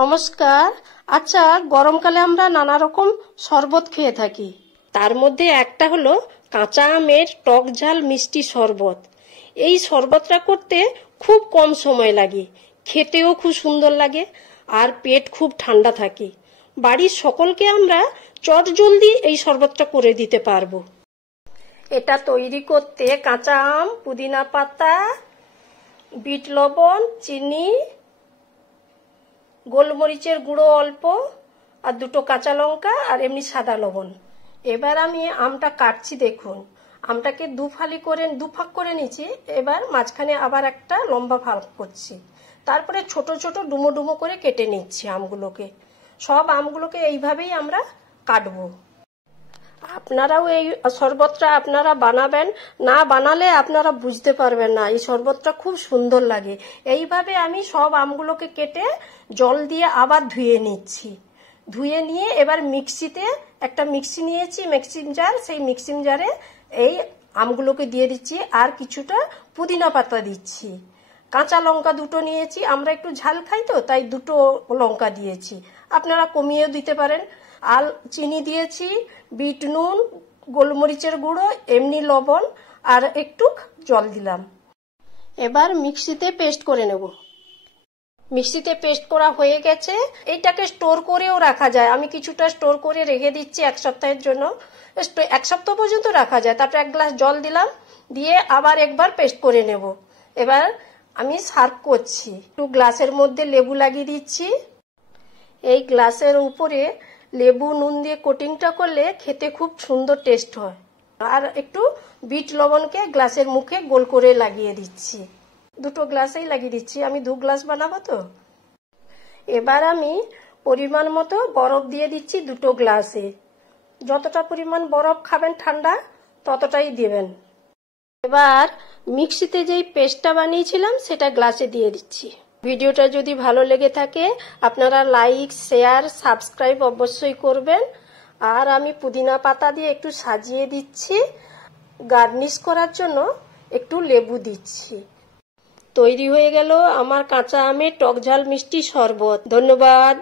নমস্কার। আচ্ছা, গরমকালে আমরা নানা রকম শরবত খেয়ে থাকি। তার মধ্যে একটা হলো কাঁচা আমের টক ঝাল মিষ্টি শরবত। এই শরবতটা করতে খুব কম সময় লাগে, খেতেও খুব সুন্দর লাগে আর পেট খুব ঠান্ডা থাকে। বাড়ির সকলকে আমরা চটজলদি এই শরবতটা করে দিতে পারবো। এটা তৈরি করতে কাঁচা আম, পুদিনা পাতা, বিট লবণ, চিনি, গোলমরিচের গুঁড়ো অল্প আর দুটো কাঁচা লঙ্কা আর এমনি সাদা লবণ। এবার আমি আমটা কাটছি। দেখুন, আমটাকে দু ভাগ করে নিচ্ছি। এবার মাঝখানে আবার একটা লম্বা ভাগ করছি। তারপরে ছোট ছোট ডুমো ডুমো করে কেটে নিচ্ছি আমগুলোকে। সব আমগুলোকে এইভাবেই আমরা কাটবো। আপনারাও এই শরবতটা আপনারা বানাবেন, না বানালে আপনারা বুঝতে পারবেন না। এই শরবতটা খুব সুন্দর লাগে। এইভাবে আমি সব আমগুলোকে কেটে জল দিয়ে আবার ধুয়ে নিচ্ছি। ধুয়ে নিয়ে এবার মিক্সিতে একটা মিক্সি নিয়েছি, মিক্সিং জার। সেই মিক্সিং জারে এই আমগুলোকে দিয়ে দিচ্ছি আর কিছুটা পুদিনা পাতা দিচ্ছি। কাঁচা লঙ্কা দুটো নিয়েছি, আমরা একটু ঝাল খাই তো তাই দুটো লঙ্কা দিয়েছি, আপনারা কমিয়েও দিতে পারেন। আর চিনি দিয়েছি, বিট নুন, গোলমরিচের গুঁড়ো, এমনি লবণ আর একটু জল দিলাম। এবার মিক্সিতে পেস্ট করে নেব। মিক্সিতে পেস্ট করা হয়ে গেছে। এইটাকে স্টোর করেও রাখা যায়। আমি কিছুটা স্টোর করে রেখে দিচ্ছি এক সপ্তাহের জন্য। এক সপ্তাহ পর্যন্ত রাখা যায়। তারপর এক গ্লাস জল দিলাম, দিয়ে আবার একবার পেস্ট করে নেব। এবার আমি সার্ভ করছি। একটু গ্লাসের মধ্যে লেবু লাগিয়ে দিচ্ছি। এই গ্লাসের উপরে লেবু নুন দিয়ে কোটিংটা করলে খেতে খুব সুন্দর টেস্ট হয়। আর একটু বিট লবণকে গ্লাসের মুখে গোল করে লাগিয়ে দিচ্ছি। দুটো গ্লাসেই লাগিয়ে দিচ্ছি, আমি 2 গ্লাস বানাবো তো। এবার আমি পরিমাণ মতো বরফ দিয়ে দিচ্ছি 2 গ্লাসে। যতটা পরিমাণ বরফ খাবেন ঠান্ডা ততটাই দেবেন। এবার মিক্সিতে যেই পেস্টটা বানিয়েছিলাম সেটা গ্লাসে দিয়ে দিচ্ছি। ভিডিওটা যদি ভালো লেগে থাকে আপনারা লাইক, শেয়ার, সাবস্ক্রাইব অবশ্যই করবেন। আর আমি পুদিনা পাতা দিয়ে একটু সাজিয়ে দিচ্ছি। গার্নিশ করার জন্য একটু লেবু দিচ্ছি। তৈরি হয়ে গেল আমার কাঁচা আমের টক ঝাল মিষ্টি শরবত। ধন্যবাদ।